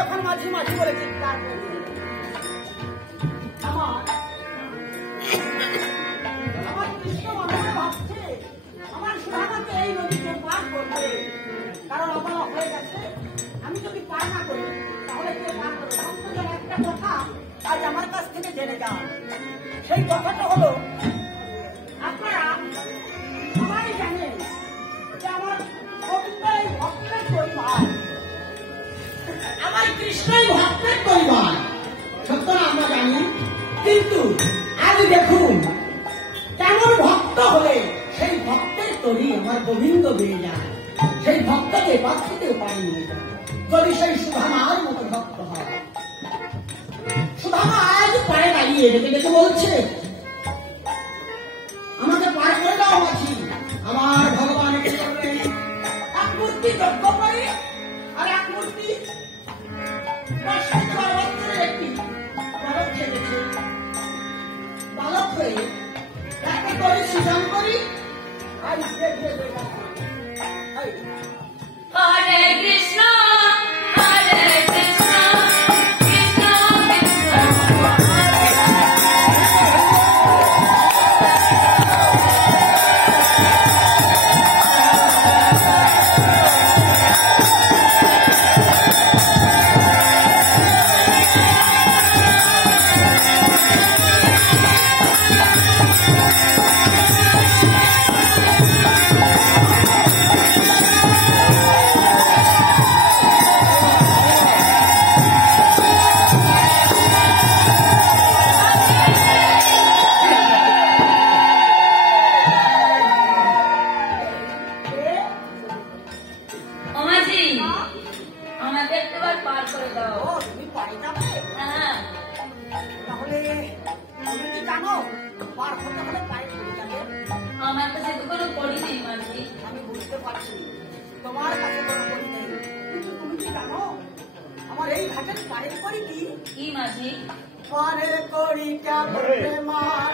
যখন মাঝি মাঝি বলে চিৎকার করছে, আমার কৃষ্ণ মনে ভাবছে আমার সুধামাকে এই নদীতে পার করবে, কারণ অবলা হয়ে গেছে। আমি যদি পার না করি তাহলে কে পার করবে? ভক্তদের একটা কথা আজ আমার কাছ থেকে জেনে যান। সেই কথাটা হলো, আপনারা সবাই জানেন যে আমার গোবিন্দাই ভক্তের পরিবার, আমার কৃষ্ণই ভক্তের পরিবার, সত্য না আমরা জানি। কিন্তু আজ দেখুন কেমন ভক্ত হলে সেই ভক্তের তরি আমার গোবিন্দ দিয়ে যায়, সেই ভক্তকে পাত্রতে পানি নিয়ে যায়। যদি সেই সুধামার মতো ভক্ত হয়, সুধামা আজ পায়ে দাঁড়িয়ে ডেকে ডেকে বলছে, আমাকে পার করে দাও মাঝি, আমার ভগবান কি করবেন? এক মূর্তি যজ্ঞ করে আর এক মূর্তি একটি বালক ছেড়েছে। বালক হয়ে একটা করে সৃজন করি আর হরে কৃষ্ণ হরে কৃষ্ণ কৃষ্ণ তোমার কাছে কোনো বই নেই, কিন্তু তুমি কি জানো আমার এই ঘাটের পারের করি কি মাঝি? পারের করি কেমন মার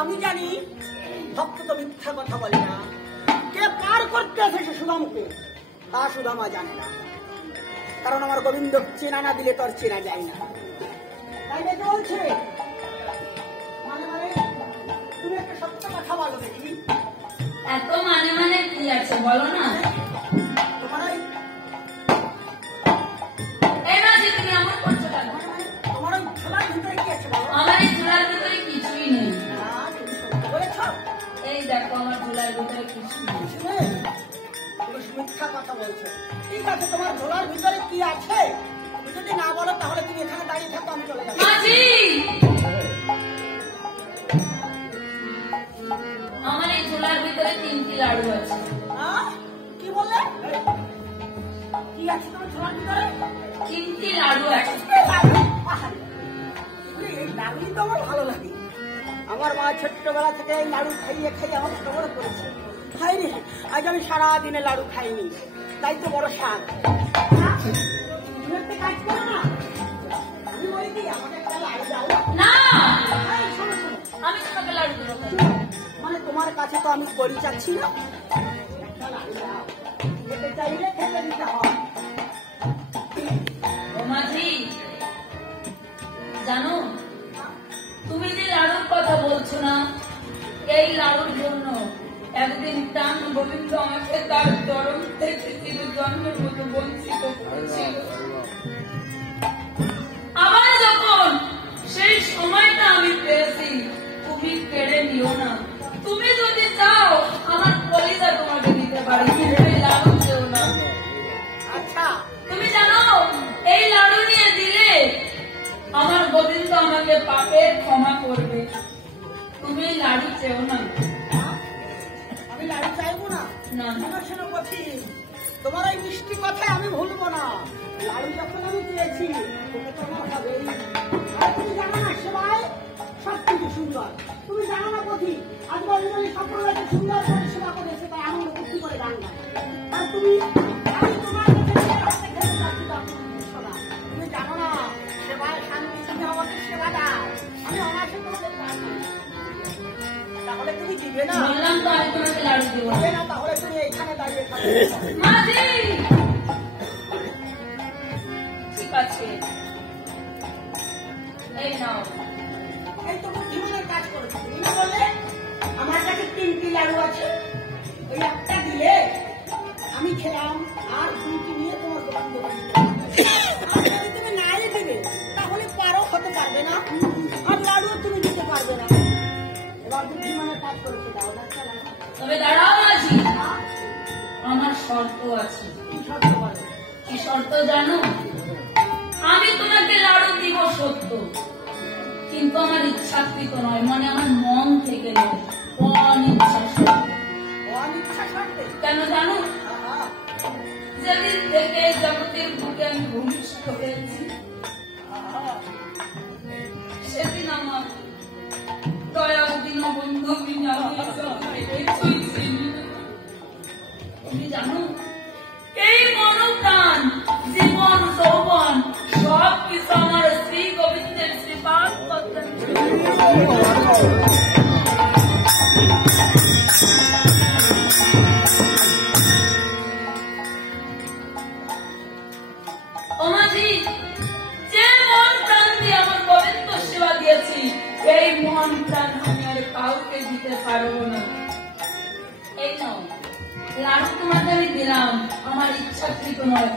আমি জানি ভক্ত তো মিথ্যা কথা বলে না। কে পার করতে এসেছে সুদামকে তা সুদামা জানে না, কারণ আমার গোবিন্দ চেনা না দিলে তোর চেনা যায় না। তাই দেখে বলছে মানে মানে তুমি একটা সত্য কথা বলো দেখি। এত মানে মানে কি আছে বলো না। তোমার তুমি আমার করছো কেন? তোমার ওই ঝোলার ভিতরে কি আছে বলো? আমার এই ঝোলার ভিতরে কিছুই নেই। বলেছ এই দেখো আমার ঝোলার ভিতরে কিছুই নেই। তুমি মিথ্যা কথা বলছো। ঠিক আছে, তোমার ঝোলার ভিতরে কি আছে তুমি যদি না বলো তাহলে তুমি এখানে দাঁড়িয়ে থাকো, আমি চলে যাবো। আমার এই ঝোলার ভিতরে 3টি লাড়ু আছে। কি বললে? কি আছে তোমার ঝোলার ভিতরে? 3টি লাড়ু আছে। এই লাড়ুই তো আমার ভালো লাগে। আমার মা ছোট্টবেলা থেকে এই লাড়ু খাইয়ে খাইয়ে আমার বড় করেছে। খাই রে, আজ আমি সারাদিনে লাড়ু খাইনি, তাই তো বড় স্বাদ। তুমি একটা কাজ করো না, আমি বলি কি আমাকে একটা লাড়ু দাও না। শোনো শোনো, আমি তোমাকে লাড়ু দেবো মানে তোমার কাছে তো আমি বলি চাচ্ছি না, একটা লাড়ু দাও, খেতে চাইলে খেতে দিতে হয়। মাঝি জানো তুমি যে লাড়ুর কথা বলছো না, এই লাড়ুর জন্য একদিন প্রাণ গোবিন্দ আমাকে তার চরণ থেকে চির জন্মের মতো বঞ্চিত করেছিল। আবার যখন সেই সময়টা আমি পেয়েছি, তুমি কেড়ে নিও না। তুমি যদি চাও আমার কলিজা তোমাকে দিতে পারি, কিন্তু এই লাড়ু চেও না। আচ্ছা, তুমি জানো এই লাড়ু নিয়ে দিলে আমাকে পাপের ক্ষমা করবে। তুমি লাড়ু চেও না। আমি লাড়ু চাইবো না। না। শোনো শোনো পথি, তোমার এই মিষ্টি কথায় আমি ভুলবো না। লাড়ু যখন আমি চেয়েছি তুমি তোমার হবে। আর তুমি জানো না সেবায় সব কিছু সুন্দর। তুমি জানো না পথি, আজ অঞ্জলি সম্প্রদায়কে সুন্দর করে সেবা করেছে, তাই আনন্দ ফুর্তি করে গান গায়। আর তুমি, আমি তোমার কাছে হাতে খেতে যাচ্ছি তো আপনি বুঝছো না। তুমি জানো না সেবায় শান্তি, তুমি আমাকে সেবা দাও, আমি অনায়াসে তোমাদের পাবো। তাহলে তুমি দিবে না? বললাম তো আমি তোমাকে লাড়ু দেবো না। দিবে না, তাহলে তুমি এইখানে দাঁড়িয়ে থাকো। মাঝি, ঠিক আছে, এই নাও। এই তো বুদ্ধিমানের কাজ করেছে। তুমি না বললে আমার কাছে 3টি লাড়ু আছে, ওই একটা দিলে আমি খেলাম, আর 2টি নিয়ে তোমার দোকান দোকান আর যদি তুমি নাই দিবে তাহলে পারো হতে পারবে না, আর লাড়ুও তুমি দিতে পারবে না। এবার বুদ্ধিমানের কাজ করেছে, দাও না চালা। তবে দাঁড়াও মাঝি, আমার শর্ত আছে। কি শর্ত বলো? কি শর্ত জানো? আমি তোমাকে লাড়ু দিব সত্য, কিন্তু আমার ইচ্ছাকৃত নয়, মানে আমার মন থেকে নয়, অনিচ্ছা শর্তে। অনিচ্ছা শর্তে? কেন জানো? আহা, যেদিন থেকে জগতের বুকে আমি ভূমিষ্ঠ হয়েছি, আহা, সেদিন আমার দয়া দীনবন্ধু বিনা তুমি জানো, এই মনপ্রাণ জীবন যৌবন সব কিছু আমার শ্রী গোবিন্দের শ্রীপাদ পদ্মে। ও মাঝি, যে মন প্রাণ দিয়ে আমার গোবিন্দ সেবা দিয়েছি, এই মন প্রাণ আমি আর কাউকে দিতে পারবো না। এই নাও লাড়ু, তোমাকে আমি দিলাম, আমার ইচ্ছাকৃত নয়,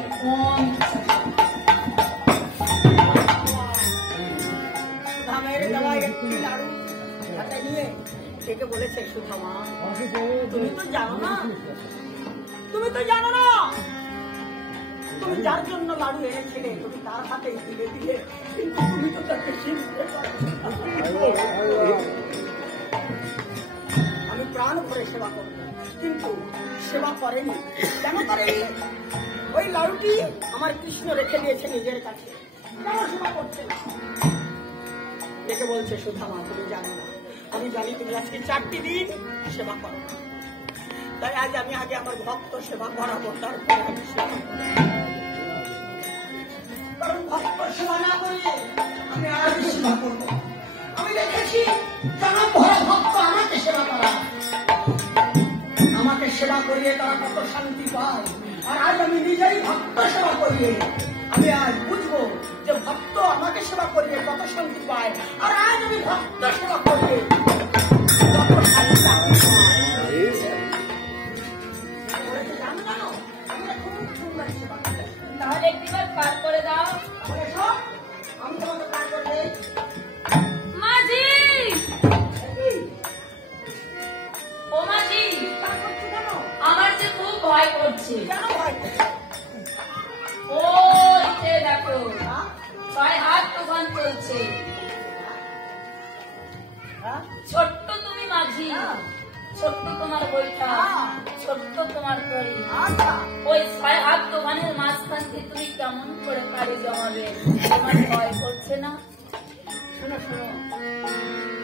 ধামের গলায় একটি লাড়ু হাতে নিয়ে ডেকে বলেছে, সুধামা তুমি তো জানো না, তুমি তো জানো না, তুমি যার জন্য লাড়ু এনেছিলে তুমি তার হাতে দিলে দিলে, কিন্তু তুমি তো তাকে চিনতে পারছো না। আমি প্রাণ ভরে সেবা করব, কিন্তু সেবা করেনি। কেন করেনি? ওই লাড়ুটি আমার কৃষ্ণ রেখে দিয়েছে নিজের কাছে, কেন সেবা করছে না? দেখে বলছে, সুধামা তুমি জানো না, আমি জানি তুমি আজকে 4টি দিন সেবা করো, তাই আজ আমি আগে আমার ভক্ত সেবা করাবো, তারপরে আমি সেবা করবো। কারণ ভক্ত সেবা না করলে আমি আর সেবা করবো। আমি দেখেছি জনম ভরা ভক্ত আমাকে সেবা করা, আমাকে সেবা করিয়ে তারা কত শান্তি পায়। আর আজ আমি নিজেই ভক্ত সেবা করিয়ে আমি আজ বুঝবো যে ভক্ত আমাকে সেবা করিয়ে কত শান্তি পায়, আর আজ আমি ভক্ত সেবা করিয়ে কত শান্তি পাই। জানো আমি খুব সুন্দর সেবা করি। তাহলে একটিবার পার করে দাও। তাহলে সব আমি তোমাকে পার করে দেই। মাঝি, ও মাঝি, পার করছি কেন? আমার যে খুব ভয় করছে। কেন ভয় করছো? ও দেখো, হ্যাঁ? 6 হাত তুফান চলছে। হ্যাঁ? ছোট্ট তুমি মাঝি, হ্যাঁ। ছোট্ট তোমার বইটা, হ্যাঁ। ছোট্ট তোমার তরি, আচ্ছা, ওই 6 হাত তুফানের মাঝখান থেকে তুমি কেমন করে পাড়ি জমাবে? তোমার ভয় করছে না? শোনো শোনো,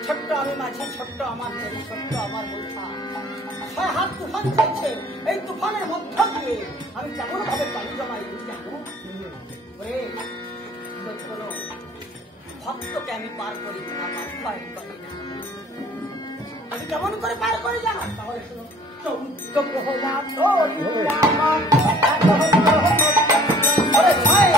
ছোট্ট আমি মাঝি, ছোট্ট আমার তরি, ছোট্ট আমার বৈঠা, 6 হাত তুফান চলছে। এই তুফানের মধ্য দিয়ে আমি কেমন ভাবে পানি জমাই তুমি জানো? ওরে শোনো, ভক্তকে আমি পার করি না, আমার ভয় করি না। আমি কেমন করে পার করি জানো? তাহলে শোনো, চৌদ্দ প্রহরা ধরিয়া আমার ওরে ভয়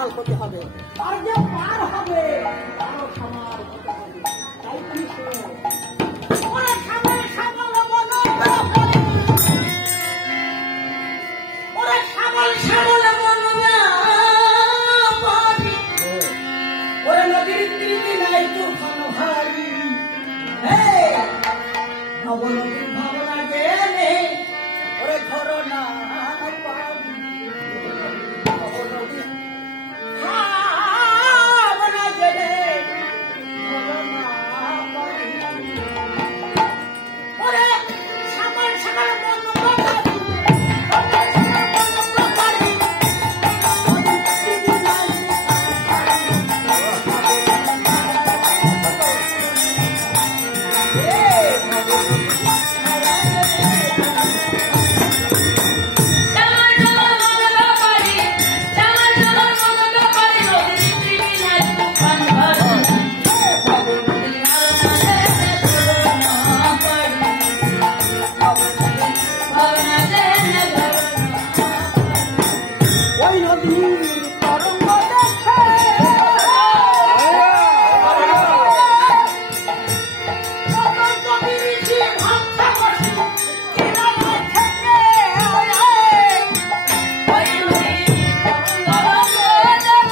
সামাল হতে হবে, আর যে পার হবে তারও সামাল হতে হবে। তাই তুমি শোনো, ওরে সামাল সামাল মন পারি, ওরে সামাল সামাল মন পারি, ওরে নদীর তীরে নাই তুফান হারি, হে নব নদীর ভাবনা গেলে ওরে ধরো না পারি, নব নদীর ভাবনা গেলে ধরো না পারি, ওরে সামাল সামাল মন পারি, ওরে সামাল মন পারি, নদীর তীরে নাই ওই নদীর তরঙ্গ দেখে কত কবির যে ভাবনা বসে কিনারা থেকে, ওই নদীর তরঙ্গ দেখে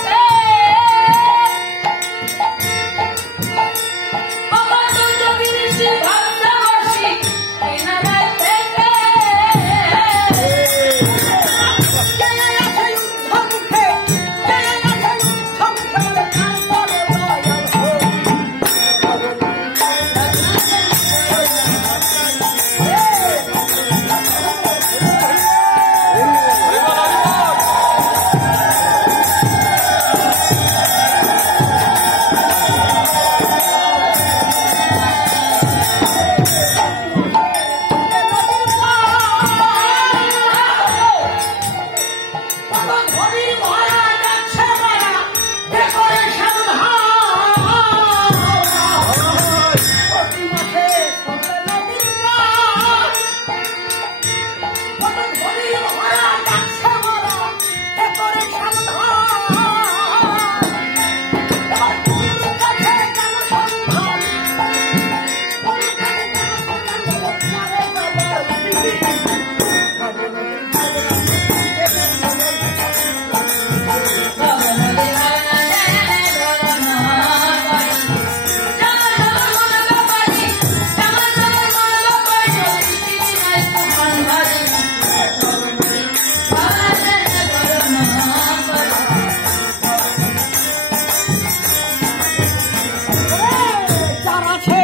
যার আছে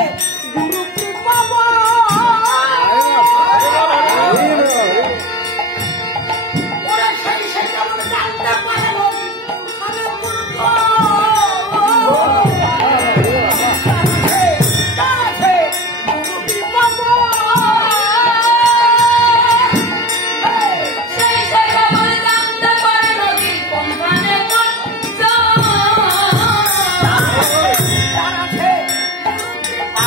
গুরু কৃপা ওরা সেই সে কেমন জানতে পারে নদী তুফানে পূর্ব। যার আছে গুরু কৃপা সেই জায়গা বলে জানতে পারে নদী কোনখানে পড়ছ। যার আছে গুরু কৃপা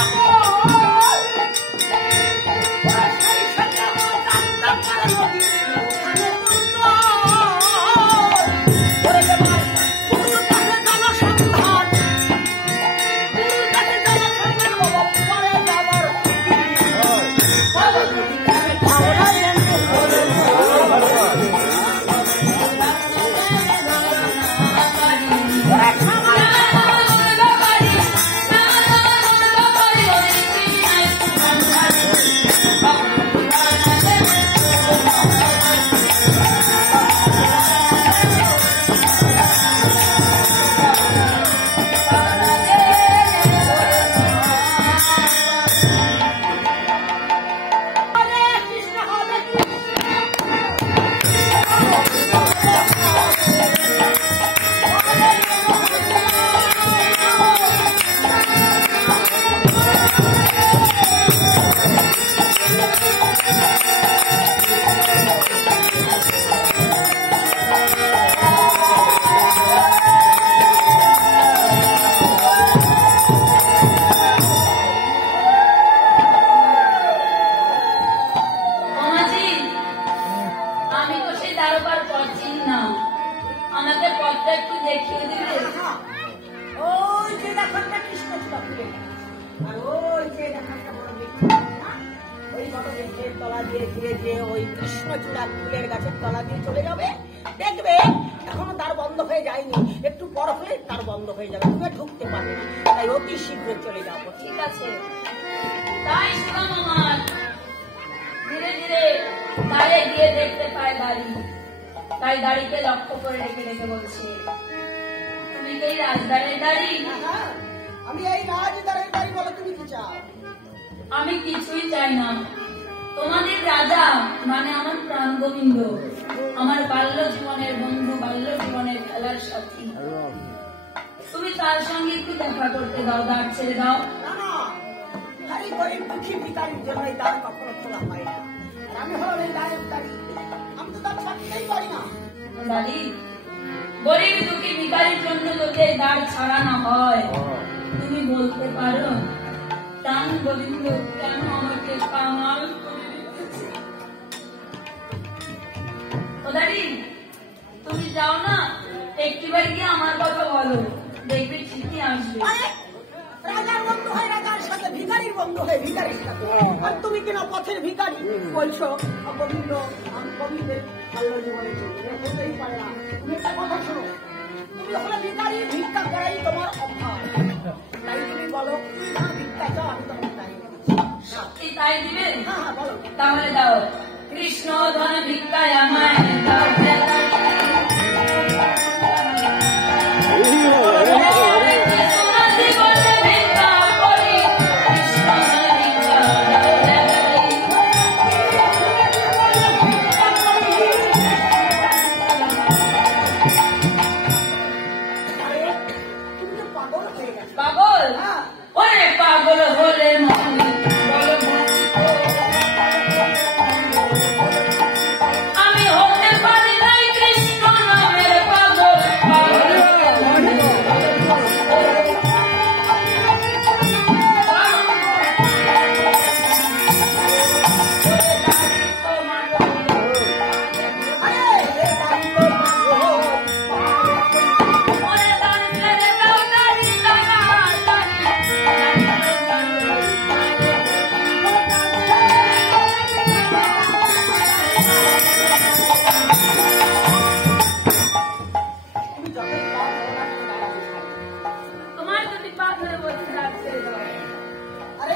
ওরা সেই সে কেমন জানতে পারে নদী তুফানে পূর্ব। ওরে এবার গুরুর কাছে জানো সন্ধান, গুরুর কাছে জানো সন্ধান, বাবা পরে যাবার আমাকে পথটা একটু একটা বড় বৃক্ষ, ওই বড় বৃক্ষের তলা দিয়ে ধীরে ধীরে ওই কৃষ্ণচূড়ার ফুলের গাছের তলা দিয়ে চলে যাবে, দেখবে এখনো তার বন্ধ হয়ে যায়নি, একটু পর হলে তার বন্ধ হয়ে যাবে, তুমি ঢুকতে পারবে না, তাই অতি শীঘ্র চলে যাবো। ঠিক আছে, তাই শুনলাম আমার। ধীরে ধীরে দাঁড়িয়ে গিয়ে দেখতে পায় দাড়ি, তাই দাড়িকে লক্ষ্য করে রেখে রেখে বলছে, তুমি কি এই রাজদারের দাড়ি? হ্যাঁ, আমি এই রাজদারের দাড়ি, বলো তুমি কি চাও? আমি কিছুই চাই না, তোমাদের রাজা মানে আমার প্রাণ গোবিন্দ, আমার বাল্য জীবনের বন্ধু, বাল্য জীবনের খেলার সাথী, তুমি তার সঙ্গে একটু দেখা করতে দাও, দ্বার ছেড়ে দাও। না না, ভারী গরিব দুঃখী ভিখারির জন্য এই দ্বার কখনো খোলা হয় না, আর আমি হলাম এই দ্বারের দাড়ি, আমি তো দ্বার ছাড়তেই পারি না। দাদি, গরিব দুঃখী ভিখারির জন্য যদি এই দ্বার ছাড়া না হয়, তুমি বলতে পারো প্রাণ গোবিন্দ কেন আমাকে কাঙাল করে রেখেছে? ও দাদি, তুমি যাও না, একটিবার গিয়ে আমার কথা বলো, দেখবে ঠিকই আসবে। রাজার বন্ধু হয় রাজার সাথে, ভিখারির বন্ধু হয় ভিখারির সাথে, আর তুমি কিনা পথের ভিখারি বলছো গোবিন্দ, আমি গোবিন্দের বাল্য জীবনে হতেই পারে না। তুমি একটা কথা শোনো, তুমি হলে ভিখারি, ভিক্ষা করাই তোমার অভ্যাস, তাই তুমি বলো ভিক্ষা চাও, আমি তোমাকে তাই দিচ্ছি। সত্যি তাই দিবে? হ্যাঁ হ্যাঁ বলো। তাহলে দাও, কৃষ্ণ ধন ভিক্ষায় আমায় দাও। পাগল? ওরে পাগল হলে আমি হতে পারি নাই কৃষ্ণ নামের পাগল। তোমার যদি পা ধরে বলছি রাখতে দাও। আরে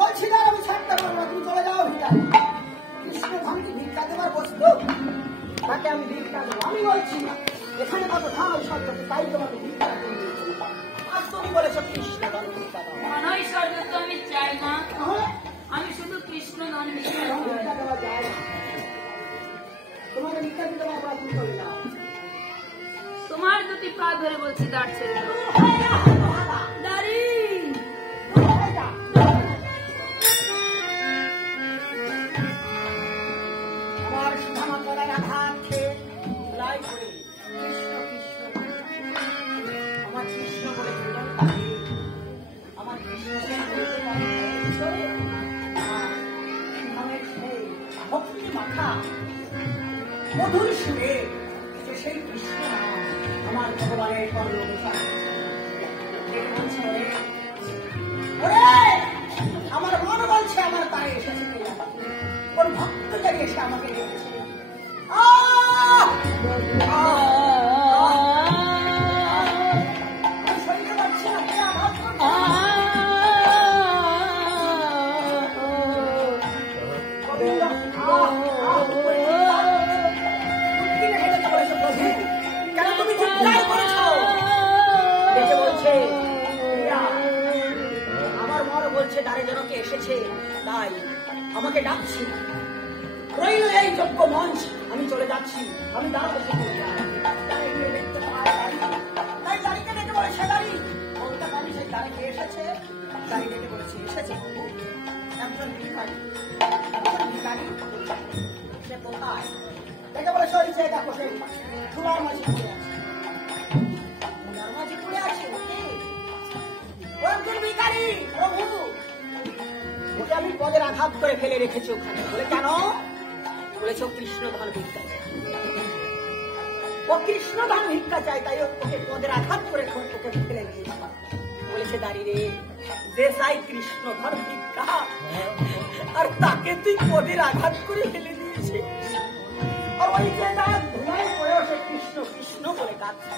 বলছি না আমি ছাড়তে পারবো না, তুমি চলে যাও ভিখারি। কৃষ্ণ ধামকে ভিক্ষা দেবার বস্তু, তাকে আমি ভিক্ষা দেবো, আমি বলছি না এখানে কত ধাম সত্য, তাই তোমাকে ভিক্ষা দিয়ে দিয়েছি। আজ তুমি বলেছো কৃষ্ণ ধাম ভিক্ষা দাও, মনই স্বর্গ তো আমি চাই না, তাহলে আমি শুধু কৃষ্ণ ধন কৃষ্ণ ধাম ভিক্ষা দেওয়া যায় না, তোমাকে ভিক্ষা দিতে পারবো না, তুমি চলে যাও। তোমার যদি পা ধরে বলছি দাঁড় ছেড়ে দাও। দাঁড়ি আমার সুধামা গলায় আঘাত খেয়ে লাই করে কৃষ্ণ কৃষ্ণ, আমার কৃষ্ণ বলে আমার কৃষ্ণ ভক্তি মাথা মধুর সুরে যে সেই কৃষ্ণ আমার ভগবানের কর্ণ আমার মন বলছে আমার পায়ে এসেছে, কোন ভক্ত জানি এসে আমাকে রেখেছে। শরীরে পাচ্ছি না, কে আঘাত করছে? গোবিন্দ, কেন তুমি চিৎকার করেছো? দেখে বলছে আমার মন বলছে দ্বারে যেন কে এসেছে, তাই আমাকে ডাকছি। রইল এই যোগ্য মঞ্চ, আমি চলে যাচ্ছি, আমি দ্বার বসে তাই দাঁড়িয়ে ডেকে বলেছে দাঁড়ি বলতে পারি সেই দ্বারে কে এসেছে, দাঁড়িয়ে ডেকে বলেছে এসেছে একজন ভিখারি, ভিখারি সে কোথায় দেখে বলে সরিছে, দেখো সেই ধুলার মাঝে পড়ে আছে, ধুলার মাঝে পড়ে আছে একজন ভিখারি প্রভু, ওকে আমি পদের আঘাত করে ফেলে রেখেছি ওখানে। বলে কেন? বলেছ কৃষ্ণ ধান ভিক্ষা চাই, ও কৃষ্ণ ধান ভিক্ষা চাই, তাই ওকে পদের আঘাত করে ওকে ফেলে দিয়েছি। বলেছে দাঁড়িয়ে যে চাই কৃষ্ণ ধর ভিক্ষা, আর তাকে তুই পদের আঘাত করে ফেলে দিয়েছে। আর ওই যে তার ধুলায় পড়ে ওঠে কৃষ্ণ কৃষ্ণ বলে কাঁদছে।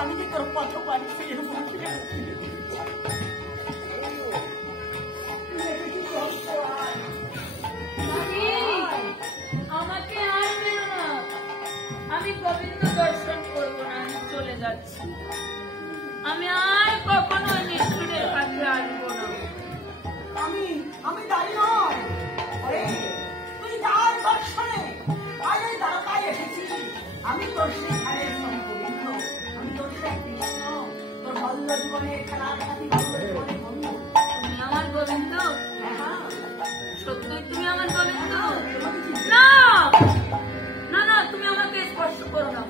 আমি কি তোর পথ পাচ্ছি আমাকে আর মেরো না, আমি গোবিন্দ দর্শন করবো না, আমি চলে যাচ্ছি। আমি আর কখনো নিষ্ঠুরের কাছে আসবো না। আমি দাঁড়িয়ে নয়, তুই যার দর্শনে আজ এই দ্বারকায় এসেছি। আমি তোর সেখানে গোবিন্দ, আমি তোর সেই কৃষ্ণ, তোর বল্ল জীবনের খেলার সাথী, বল্ল জীবনের বন্ধু। তুমি আমার গোবিন্দ? হ্যাঁ, সত্যই তুমি আমার গোবিন্দ? না না না, তুমি আমাকে স্পর্শ করো না,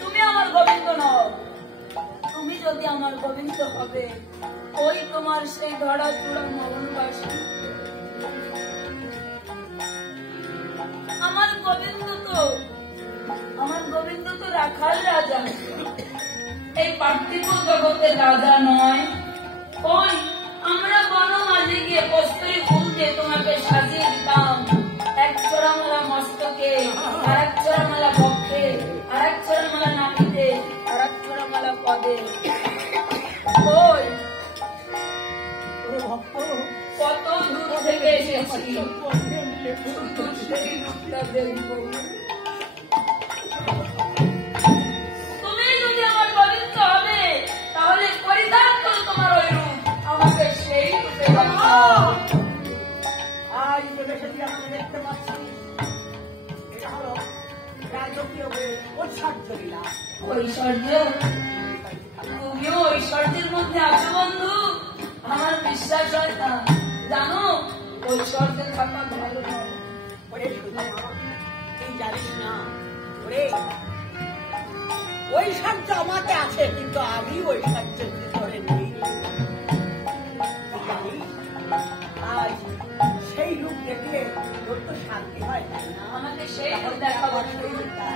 তুমি আমার গোবিন্দ নও। তুমি যদি আমার গোবিন্দ হবে, ওই তোমার সেই ধরা চূড়া মরণবাসী। আমার গোবিন্দ তো রাখাল রাজা, এই পার্থিব জগতের রাজা নয়। ওই আমরা বনমাঝে গিয়ে কস্তুরী ফুল দিয়ে তোমাকে সাজিয়ে দিতাম, এক চোরা মালা মস্তকে, আর এক চোরা মালা বক্ষে, আর এক চোরা মালা নাভিতে, আর এক চোরা মালা পদে। ওই কত দূর থেকে এসেছি, শুধু সেই রূপটা দেখবো। তুমি যদি আমার গোবিন্দ হবে, তাহলে পরিধান করো তোমার ওই রূপ, আমাকে সেই রূপে দেখাও। আজ প্রবেশে আমরা দেখতে পাচ্ছি এটা হলো রাজকীয় ঐশ্বর্য লীলা। ঐশ্বর্য? তুমিও ঐশ্বর্যের মধ্যে আছো বন্ধু? আমার বিশ্বাস হয় না। জানো, ঐশ্বর্যে থাকা ভালো নয়। তুই জানিস না ওরে, ঐশ্বর্য আমাকে আছে, কিন্তু আমি ঐশ্বর্যের ভিতরে নেই। আজ সেই রূপ দেখলে তোর তো শান্তি হয়, তাই না? আমাকে সেই রূপ দেখাবো। সেই রূপটা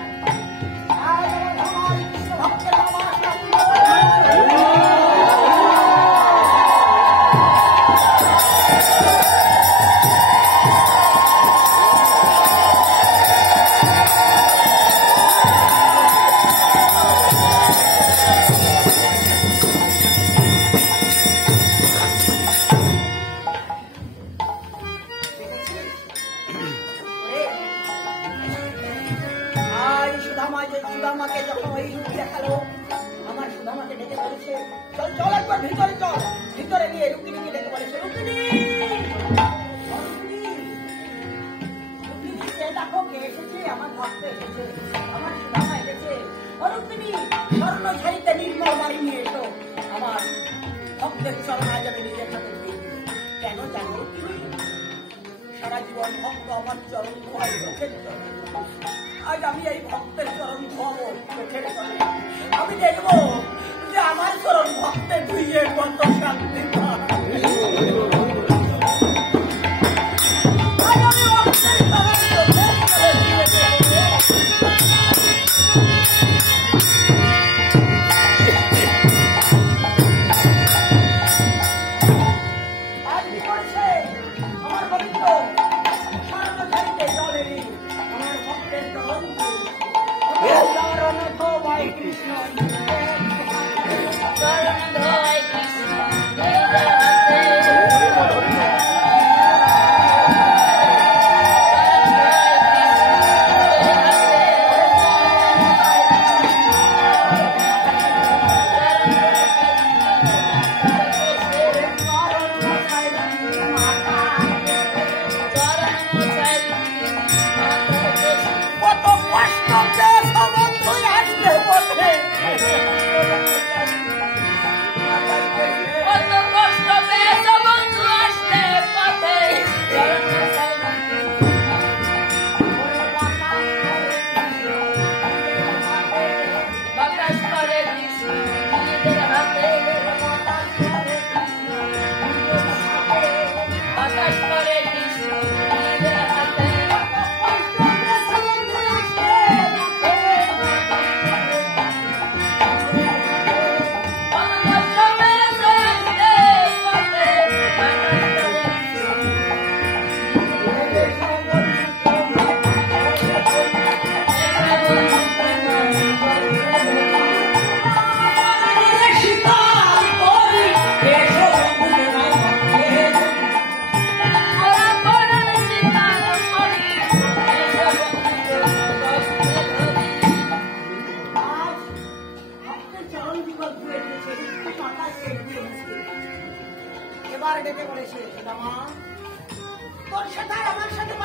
সুদামাকে যখন ওই রূপ দেখালো, আমার সুদামাকে ডেকে বলেছে, চল চল একবার ভিতরে চল। ভিতরে নিয়ে রুক্মিণীকে ডেকে বলেছে, রুক্মিণী দেখো কে এসেছে, আমার ভক্ত এসেছে, আমার সুদামা এসেছে। রুক্মিণী স্বর্ণ ঝাড়িতে নির্মল বাড়ি নিয়ে এসো, আমার ভক্তের চরণায় যাবে নিজের হাতে দিই। কেন জানো তুমি? সারা জীবন ভক্ত আমার চরণ ধোয়ায় চোখের চরণ। আজ আমি এই ভক্তের চরণ ধোয়াবো চোখের চরণে। আমি দেখবো যে আমার চরণ ভক্তের ধুইয়ে কত শান্তি পায়। চরণ ধোয়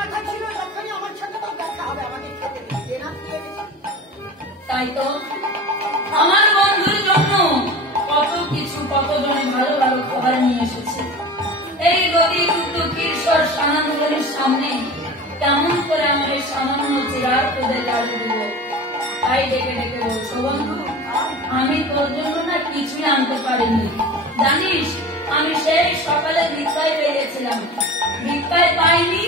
কথা ছিল যখনই আমার সাথে তো দেখা হবে আমাকে খেতে দিতে না খেয়ে গেছি। তাই তো আমার বন্ধুর জন্য কত কিছু কত জনে ভালো ভালো খাবার নিয়ে এসেছে। এই গতি দুঃখীশ্বর সানানুগণের সামনে কেমন করে আমার এই সামান্য চিরার তোদের লাড়ু দিব? তাই ডেকে ডেকে বলছো বন্ধু আমি তোর জন্য না কিছুই আনতে পারিনি। জানিস আমি সেই সকালে ভিক্ষায় পেয়েছিলাম, ভিক্ষায় পাইনি,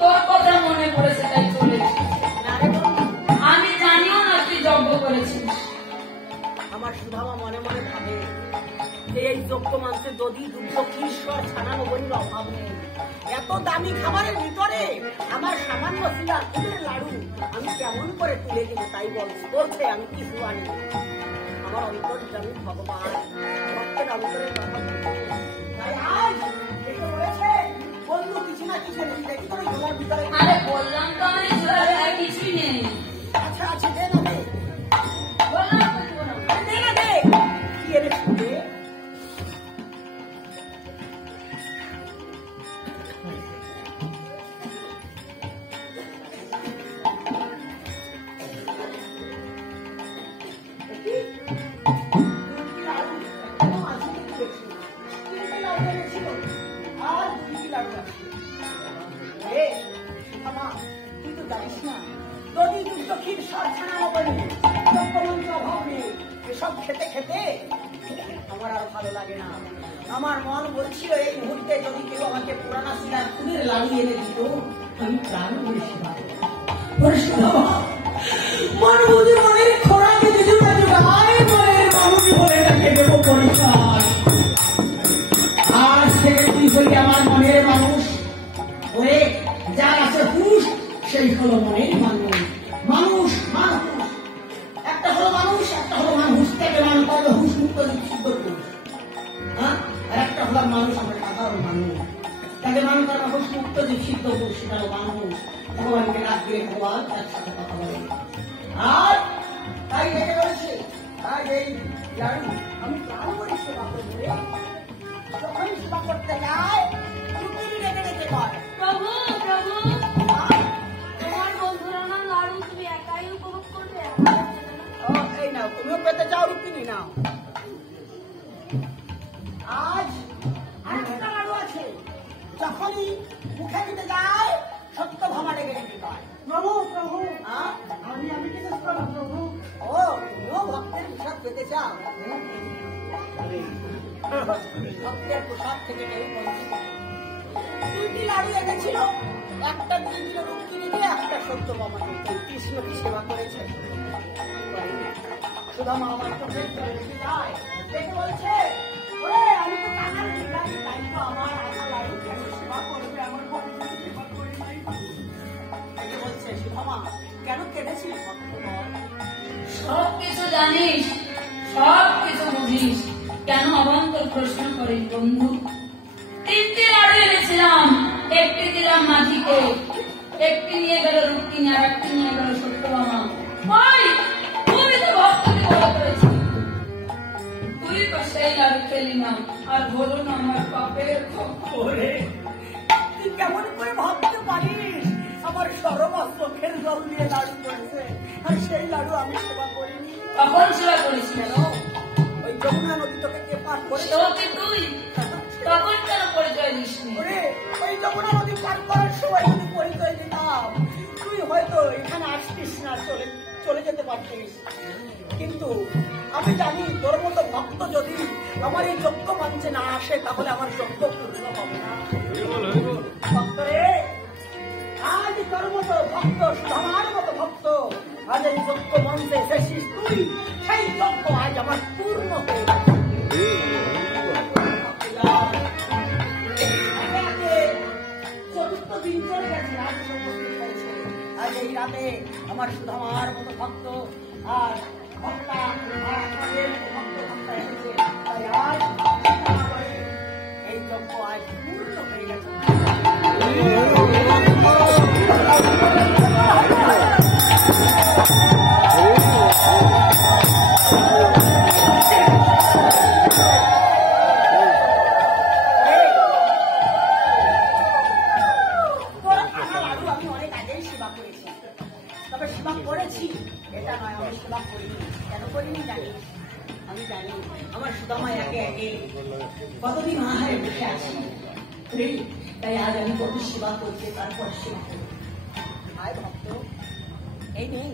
তোর কথা মনে পড়েছে তাই চলে এসেছি। আমি জানিও না তুই যজ্ঞ করেছিস। আমার সুধামা মনে মনে ভাবে যে এই যজ্ঞ মাংসে দধি দুগ্ধ ক্ষীরসর ছানা নবনীর অভাব নেই। এত দামি খাবারের ভিতরে আমার সামান্য শিলা ফুলের লাড়ু আমি কেমন করে তুলে দিব তাই বলছে আমি কিছু আনি। আমার অন্তর জানি ভগবান ভক্তের অন্তরের কথা তাই আজ এসে বলেছে বন্ধু কিছু না কিছু নেই দেখি তোর ঘোলার ভিতরে। আরে বললাম তো আমি ঘোলার আর কিছুই নেই। আচ্ছা আচ্ছা দে না দে বললাম তো দেবো না। দে না দে কি এনেছি দে। এসব খেতে খেতে আমার আর ভালো লাগে না। আমার মন বলছিল এই মুহূর্তে যদি কেউ আমাকে পুরানা শিলার ফুলের লাড়ু এনে দিত আমি প্রাণ বলে সেবা মন বুঝে মনের খোরাকে দিতে পারি মনের মানুষ বলে তাকে দেবো পরিচয়। আজ থেকে তুই হলি আমার মনের মানুষ। ওরে যার আছে হুশ সেই হলো মনের মানুষ। মানুষ মানুষ একটা হলো মানুষ একটা হলো মানুষ থেকে মানুষ পাবে হুশ মুক্ত সিদ্ধ পুরুষ। হ্যাঁ আর একটা হলো মানুষ আমরা সাধারণ মানুষ তাকে মানুষ আমরা হুশ মুক্ত যে সিদ্ধ পুরুষ সেটা হলো মানুষ। ভগবানকে ডাক দিয়ে ভগবান তার সাথে কথা বলে আর তাই ডেকে বলেছে তাই এই লাড়ু আমি প্রাণ করে সেবা করবো। যখনই সেবা করতে যায় রুক্মিণী ডেকে ডেকে কয় প্রভু প্রভু তোমার বন্ধুরা না লাড়ু তুমি একাই উপভোগ করবে। এই নাও তুমিও পেতে চাও রুক্মিণী নাও। আজ আরেকটা লাড়ু আছে যখনই মুখে দিতে যায় সত্যভামা ডেকে ডেকে কয় প্রভু প্রভু আমি কিছু প্রভু। ও তুমিও ভক্তের প্রসাদ পেতে চাও। ভক্তের প্রসাদ থেকে কেউ বঞ্চিত। দুইটি লাড়ু এনেছিল একটা দিয়ে দিল রুক্মিণীকে একটা সত্যভামাকে। কৃষ্ণকে সেবা করেছে সুদামা আমার চোখের জলে দেখে যায় দেখে বলছে ওরে আমি তো কানার ভিখারি তাই তো আমার আশা লাড়ু কেন সেবা করবে আমার ভক্তের সেবা করে নাই। দেখে বলছে সুদামা কেন কেঁদেছিস ভক্ত বল। সব কিছু জানিস, সব কিছু বুঝিস, কেন অবান্তর প্রশ্ন করিস বন্ধু? তিনটি লাড়ু এনেছিলাম, একটি দিলাম মাঝিকে, একটি নিয়ে গেল রুক্মিণী আর একটি নিয়ে গেল সত্যভামা। ওই তুই তো ভক্তকে বড় করেছিস, তুই তো সেই লাড়ু খেলি না আর হলো না আমার পাপের খবরে। তুই কেমন করে ভাবতে পারিস আমার সরবাস চোখের জল দিয়ে লাড়ু করেছে আর সেই লাড়ু আমি সেবা করিনি। কখন সেবা করিস কেন? ওই যমুনা নদী তোকে কে পার করে তোকে তুই তখন কেন পরিচয় দিস নি? ওই যমুনা নদী পার করার সময় যদি পরিচয় দিতাম তুই হয়তো এখানে আসতিস না, চলে যেতে পারতিস। কিন্তু আমি জানি তোর মতো ভক্ত যদি আমার এই যজ্ঞ মঞ্চে না আসে তাহলে আমার যজ্ঞ পূর্ণ হবে না। ভক্তরে আজ তোর মতো ভক্ত আমার মতো ভক্ত আজ এই যজ্ঞ মঞ্চে এসেছিস তুই, সেই যজ্ঞ আজ আমার পূর্ণ হয়ে গেছে। চতুর্থ দিন চলে গেছে রাত উপস্থিত হয়েছে। আজ এই রাতে আমার সুধামার মতো ভক্ত আর ভক্তা আর আপনাদের ভক্ত ভক্তা এসেছে তাই আজ এই যজ্ঞ আজ পূর্ণ হয়ে গেছে। তোরা কানা লাড়ু আমি অনেক আগেই সেবা করেছি, তবে সেবা করেছি এটা নয়, আমি সেবা করিনি। কেন করিনি জানি? আমি জানি আমার সুদামা আগে আগে কতদিন আহারে বসে আছি, তাই আজ আমি কত সেবা করতে তারপর সেবা করি। আয় ভক্ত, এই নেই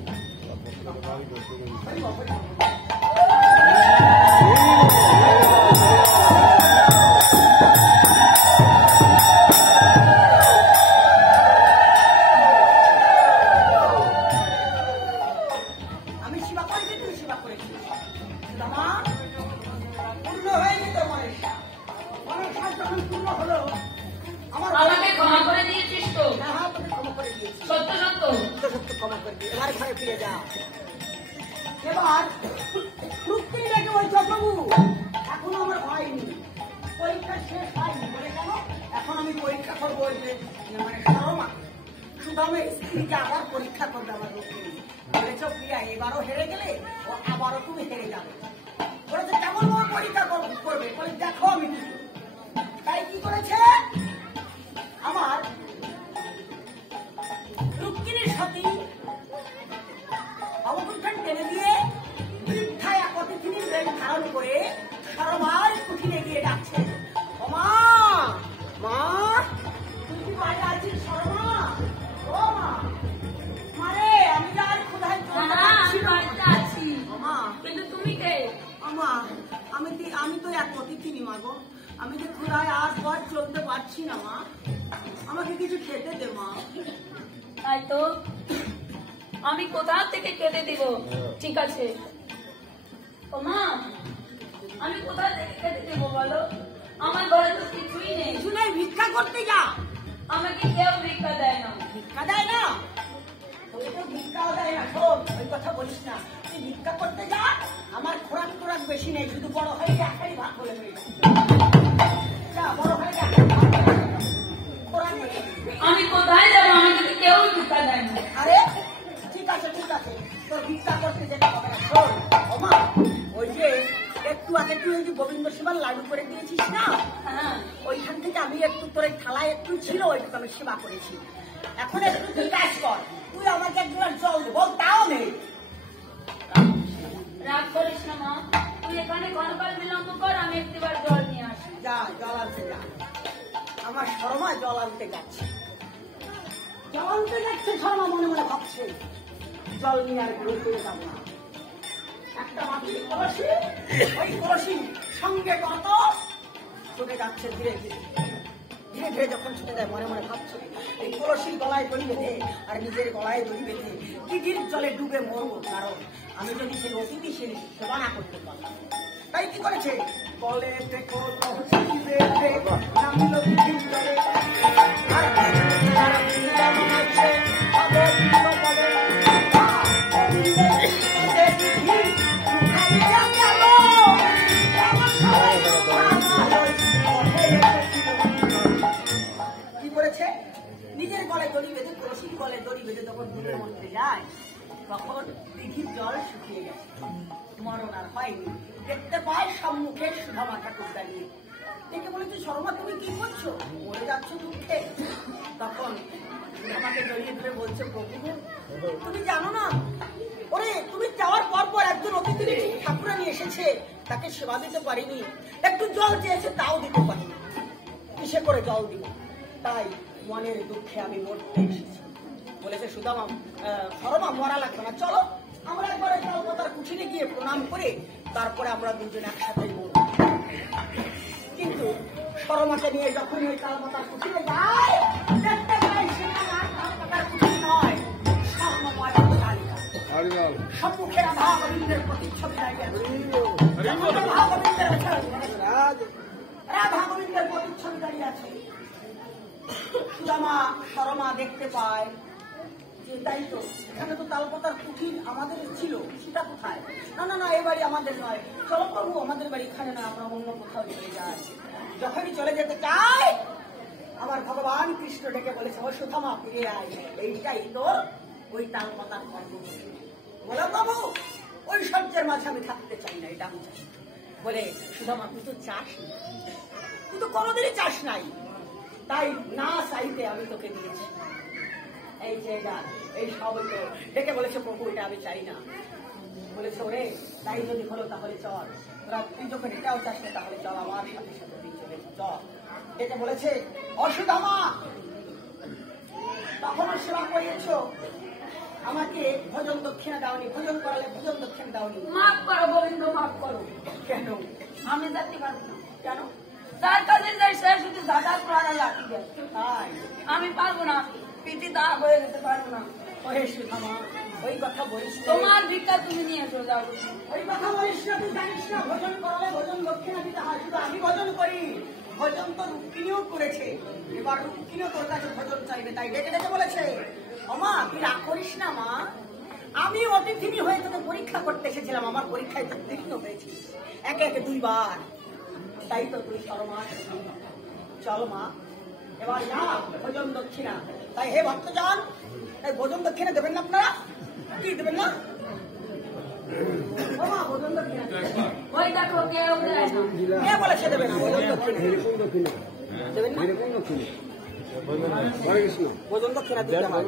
আমি সেবা করেছি, তুই সেবা করেছিস। সুদামা, পূর্ণ হয়নি তোর মনের সাজ যখন পূর্ণ হলো আমার আমাকে ক্ষমা করে দিয়েছিস তো? হ্যাঁ, তোকে ক্ষমা করে দিয়েছি। সত্য সত্য সত্য ক্ষমা করে দিই, এবার ঘরে ফিরে যা। এবার রুক্মিণী রেখে বলছো, প্রভু এখনো আমার হয়নি, পরীক্ষা শেষ হয়নি। বলে কেন? এখন আমি পরীক্ষা করবো ওই যে মানে সরমা সুদামের স্ত্রীকে আবার পরীক্ষা করবে আমার রুক্মিণী। বলেছ প্রিয়া এবারও হেরে গেলে ও আবারও তুমি হেরে যাবে। বলেছে কেমন ভাবে পরীক্ষা করবে? বলে দেখো আমি কি করি। তাই কি করেছে? আমার রুক্মিণীর সাথে অবগুণ্ঠন টেনে দিয়ে বৃদ্ধায় এক অতিথিনীর বেশ ধারণ করে সরমার কুঠিরে গিয়ে ডাকছে, ও মা, মা তুই কি বাইরে আছিস? সরমা, ও মা, মারে আমি যে আর কোথায় আমি বাড়িতে আছি। মা, কিন্তু তুমি কে? আমা আমি তো এক অতিথিনী মা গো, আমি যে ক্ষুধায় আর পর চলতে পারছি না মা, আমাকে কিছু খেতে দে মা। তাই তো, আমি কোথা থেকে কেটে দিব? ঠিক আছে ও মা, আমি কোথা থেকে কেটে দিব বলো? আমার ঘরে তো কিছুই নেই। কিছু নেই, ভিক্ষা করতে যা। আমাকে কেউ ভিক্ষা দেয় না। ভিক্ষা দেয় না? ওই তো ভিক্ষাও দেয় না। শোন, ওই কথা বলিস না, তুই ভিক্ষা করতে যা। আমার খোরাক টোরাক বেশি নেই, শুধু বড় হয়ে একাই ভাগ করে হয়ে যা, বড় হয়ে যা, খোরাক বেশি নেই। আমি কোথায় যাবো? আমাকে তো কেউ ভিক্ষা দেয় না। আরে ঠিক আছে ঠিক আছে, তোর ভিক্ষা করতে যেতে হবে না। শোন ও মা, ওই যে একটু আগে তুই ওই যে গোবিন্দ সেবার লাডু করে দিয়েছিস না, হ্যাঁ, ওইখান থেকে আমি একটু তোর এই থালায় একটু ছিল, ওইটুকু আমি সেবা করেছি। এখন একটু তুই কাজ কর, তুই আমাকে এক গ্লাস জল দে, বল তাও নেই। রাগ করিস না মা, তুই এখানে ঘনকাল বিলম্ব কর, আমি একটিবার জল নিয়ে আসি। যা জল আনতে যা। আমার শর্মা জল আনতে যাচ্ছে, জল আনতে যাচ্ছে। শর্মা মনে মনে ভাবছে জল নিয়ে আর ঘুরে ফিরে যাবো না। একটা মাটির কলসি, ওই কলসি সঙ্গে কত ছুটে যাচ্ছে ধীরে ধীরে। ধীরে ধীরে যখন ছুটে যায় মনে মনে ভাবছে এই কলসির গলায় দড়ি বেঁধে আর নিজের গলায় দড়ি বেঁধে দিঘির জলে ডুবে মরবো, কারণ আমি যদি সেই অতিথি সেবা না করতে পারলাম। তাই কি করেছে? বলে দেখো কলসি বেঁধে নামিল দিঘির জলে, আর তারা বিন্দা বানাচ্ছে অবতীর্ণ বলে, কি করেছে? নিজের গলায় দড়ি বেঁধে, কলসির গলায় দড়ি বেঁধে যখন ডুবে মরতে যায় তখন দিঘির জল শুকিয়ে গেছে, মরণ আর হয়নি। দেখতে পায় সম্মুখে সুধামা ঠাকুর দাঁড়িয়ে। দেখে বলেছে, শর্মা তুমি কি করছো? মরে যাচ্ছ দুঃখে। তখন সুধামাকে জড়িয়ে ধরে বলছে, প্রভু তুমি জানো না, ওরে তুমি যাওয়ার পর পর একজন অতিথি ঠাকুরানি এসেছে, তাকে সেবা দিতে পারিনি, একটু জল চেয়েছে তাও দিতে পারিনি, কিসে করে জল দিব? তাই মনের দুঃখে আমি মরতে এসেছি। বলেছে সুদামা, শর্মা মরা লাগবে না, চলো আমরা একবারে তালপাতার কুঠিরে গিয়ে প্রণাম করে তারপরে আমরা দুজন একসাথে মরব। কিন্তু শর্মাকে নিয়ে যখন ওই তালপাতার কুঠিরে যায় দেখতে পাই সেখানে আর তালপাতার কুঠির নয়, স্বর্ণময় কালিকা। সম্মুখে রাধা গোবিন্দের প্রতিচ্ছবি দাঁড়িয়ে আছে। রাধা গোবিন্দের প্রতিচ্ছবি দাঁড়িয়ে আছে। সুদামা শর্মা দেখতে পায় যে তাই তো, এখানে তো তালপাতার কুঠির আমাদের ছিল, সেটা কোথায়? না না না, এই বাড়ি আমাদের নয়, চলো প্রভু আমাদের বাড়ি এখানে না, আমরা অন্য কোথাও চলে যাই। যখনই চলে যেতে চাই আমার ভগবান কৃষ্ণ ডেকে বলেছে, ও সুদামা ফিরে আয়, এইটাই তোর ওই তালপাতার কর্মসূচি। বলে বাবু ওই সহ্যের মাঝে আমি থাকতে চাই না, এটা আমি চাই। বলে সুদামা তুই তো চাস না, তুই তো কোনোদিনই চাস নাই, তাই না চাইতে আমি তোকে দিয়েছি। চেয়ে যান, এই সব তো ডেকে বলেছে প্রভু এটা আমি চাই না। বলেছে ওরে তাই যদি হলো তাহলে চল, তোরা তুই যখন এটাও চাস না তাহলে চল আমার সাথে সাথে তুই চলে চল। ডেকে বলেছে অসুদামা তখনও সেবা করিয়েছ, আমাকে ভোজন দক্ষিণা দাওনি, ভোজন করালে ভোজন দক্ষিণা দাওনি। মাফ করো গোবিন্দ, মাফ করো। কেন? আমি যেতে পারবো না। কেন? তার কাছে যাই সে শুধু ঝাঁটা করা লাঠি দেয়। তাই আমি পারবো না, পিঠি দাগ হয়ে যেতে পারবো না। ওহে সুধামা ওই কথা বলিস না। তোমার ভিক্ষা তুমি নিয়ে এসো, যাও। ওই কথা বলিস না, তুই জানিস না ভোজন করালে ভোজন দক্ষিণা দিতে হয়। শুধু আমি ভোজন করি, ভোজন তো রুক্মিণীও করেছে, এবার রুক্মিণীও তোর কাছে ভোজন চাইবে, তাই ডেকে ডেকে বলেছে ওমা তুই রাগ করিস না মা, আমি অতিথিনী হয়ে তোকে পরীক্ষা করতে এসেছিলাম, আমার পরীক্ষায় তুই উত্তীর্ণ হয়েছিস একে একে 2 বার, তাই তো তুই চলো মা, চলো মা এবার যা ভোজন দক্ষিণা। তাই হে ভক্তজন, তাই ভোজন দক্ষিণা দেবেন না আপনারা? কি দেবেন না? ও মা ভোজন দক্ষিণা ওই দেখো কেউ দেয় না। কে বলেছে দেবে না ভোজন দক্ষিণা? দেবেন না? ভোজন দক্ষিণা দিতে হয়।